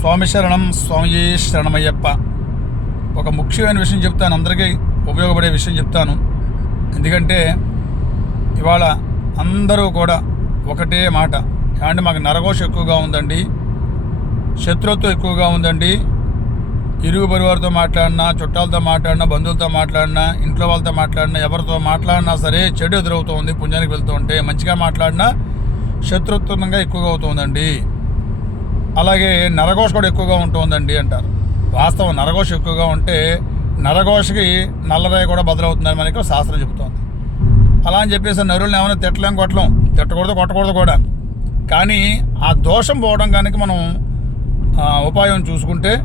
స్వామి శరణం స్వామి శరణమయ్యప్ప. ఒక ముఖ్యమైన విషయం చెప్తాను అందరికీ ఉపయోగపడే విషయం చెప్తాను. ఎందుకంటే ఇవాళ అందరూ కూడా ఒకటే మాట ఏమంటే మాకు నరఘోష ఎక్కువగా ఉందండి శత్రుత్వం ఎక్కువగా ఉందండి. ఇరుగు పరివారితో మాట్లాడినా చుట్టాలతో మాట్లాడినా బంధువులతో మాట్లాడినా ఇంట్లో వాళ్ళతో మాట్లాడినా ఎవరితో మాట్లాడినా సరే చెడు ఎదురవుతుంది పుణ్యానికి వెళ్తూ ఉంటే. మంచిగా మాట్లాడినా శత్రుత్వంగా ఎక్కువగా అవుతుందండి. అలాగే నరఘోష కూడా ఎక్కువగా ఉంటుందండి అంటారు. వాస్తవం నరఘోష ఎక్కువగా ఉంటే నరఘోషకి నల్లరాయి కూడా బదులవుతుందని మనకి శాస్త్రం చెబుతోంది. అలా అని చెప్పేసి నరులను ఏమైనా తిట్టలేం కొట్టలేం. తిట్టకూడదు కొట్టకూడదు కూడా. కానీ ఆ దోషం పోవడం కనుక మనం ఉపాయం చూసుకుంటే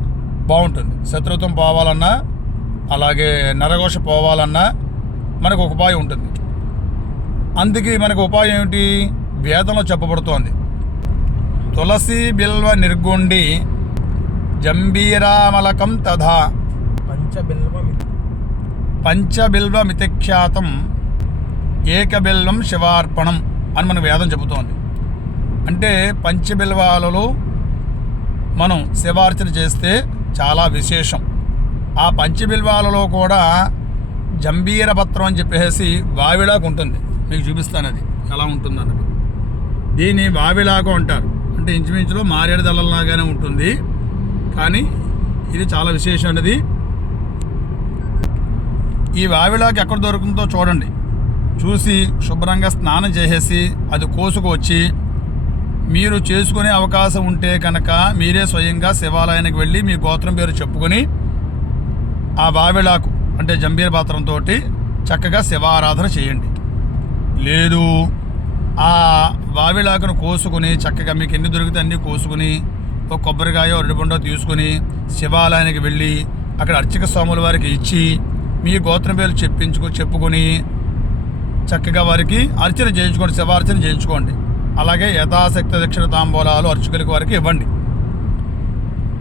బాగుంటుంది. శత్రుత్వం పోవాలన్నా అలాగే నరఘోష పోవాలన్నా మనకు ఒక ఉపాయం ఉంటుంది. అందుకే మనకు ఉపాయం ఏమిటి? వేదంలో చెప్పబడుతోంది. తులసి బిల్వ నిర్గుండి జంబీరామలకం తథా. పంచబిల్వం పంచబిల్వ మితిఖ్యాతం ఏకబిల్వం శివార్పణం అని మన వేదం చెబుతోంది. అంటే పంచబిల్వాలలో మనం శివార్చన చేస్తే చాలా విశేషం. ఆ పంచబిల్వాలలో కూడా జంబీర పత్రం అని చెప్పేసి వావిలాగా ఉంటుంది మీకు చూపిస్తాను అది ఎలా ఉంటుంది అన్నది దీన్ని వావిలాగా అంటారు. అంటే ఇంచుమించులో మారేడు దళంలాగానే ఉంటుంది. కానీ ఇది చాలా విశేషమైనది ఈ వావిలాకి ఎక్కడ దొరుకుతుందో చూడండి. చూసి శుభ్రంగా స్నానం చేసేసి అది కోసుకొచ్చి మీరు చేసుకునే అవకాశం ఉంటే కనుక మీరే స్వయంగా శివాలయానికి వెళ్ళి మీ గోత్రం పేరు చెప్పుకొని ఆ వావిలాకు అంటే జంబీర్ పాత్రంతో చక్కగా శివారాధన చేయండి. లేదు ఆ వావిలాకును కోసుకుని చక్కగా మీకు ఎన్ని దొరికితే అన్నీ కోసుకుని ఒక కొబ్బరికాయ అరటిపండో తీసుకుని శివాలయానికి వెళ్ళి అక్కడ అర్చక స్వాముల వారికి ఇచ్చి మీ గోత్రం పేరు చెప్పించుకు చెప్పుకొని చక్కగా వారికి అర్చన చేయించుకోండి శివార్చన చేయించుకోండి. అలాగే యథాశక్తి దక్షిణ తాంబూలాలు అర్చకులకి వారికి ఇవ్వండి.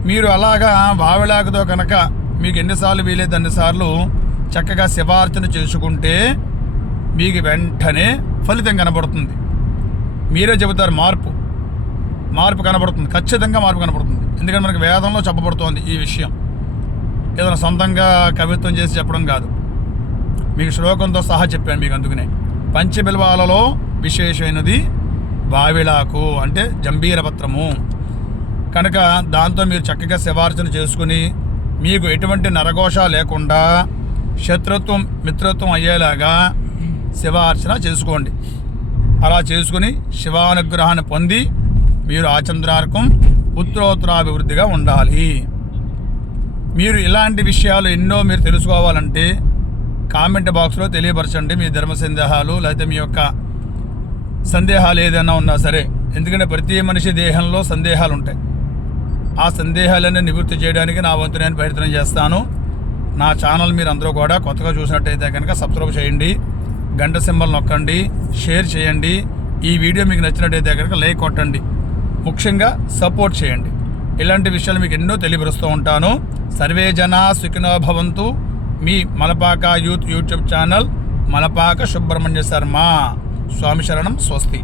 మీరు అలాగా వావిలాకతో కనుక మీకు ఎన్నిసార్లు వీలైతే అన్నిసార్లు చక్కగా శివార్చన చేసుకుంటే మీకు వెంటనే ఫలితం కనబడుతుంది. మీరే చెబుతారు మార్పు. మార్పు కనబడుతుంది. ఖచ్చితంగా మార్పు కనబడుతుంది. ఎందుకంటే మనకి వేదంలో చెప్పబడుతోంది ఈ విషయం. ఏదైనా సొంతంగా కవిత్వం చేసి చెప్పడం కాదు. మీకు శ్లోకంతో సహా చెప్పాను మీకు అందుకనే. పంచబిల్వాలలో విశేషమైనది బావిలాకు అంటే జంబీరపత్రము. కనుక దాంతో మీరు చక్కగా శివార్చన చేసుకుని మీకు ఎటువంటి నరఘోష లేకుండా శత్రుత్వం మిత్రత్వం అయ్యేలాగా శివార్చన చేసుకోండి. అలా చేసుకుని శివానుగ్రహాన్ని పొంది మీరు ఆచంద్రార్కం ఉత్తరోత్తరాభివృద్ధిగా ఉండాలి. మీరు ఇలాంటి విషయాలు ఎన్నో మీరు తెలుసుకోవాలంటే కామెంట్ బాక్స్లో తెలియపరచండి. మీ ధర్మ సందేహాలు లేకపోతే మీ యొక్క సందేహాలు ఏదైనా ఉన్నా సరే. ఎందుకంటే ప్రతి మనిషి దేహంలో సందేహాలు ఉంటాయి. ఆ సందేహాలన్నీ నివృత్తి చేయడానికి నా వంతు నేను ప్రయత్నం చేస్తాను. నా ఛానల్ మీరు అందరూ కూడా కొత్తగా చూసినట్టయితే కనుక సబ్స్క్రైబ్ చేయండి. గంట సింబల్ నొక్కండి షేర్ చేయండి. ఈ వీడియో మీకు నచ్చినట్టయితే కనుక లైక్ కొట్టండి. ముఖ్యంగా సపోర్ట్ చేయండి. ఇలాంటి విషయాలు మీకు ఎన్నో తెలియపరుస్తూ ఉంటాను. సర్వే జనా సుఖినో భవంతు. మీ Malapaka youth YouTube channel Malapaka Subrahmanya Sharma. స్వామి శరణం స్వస్తి.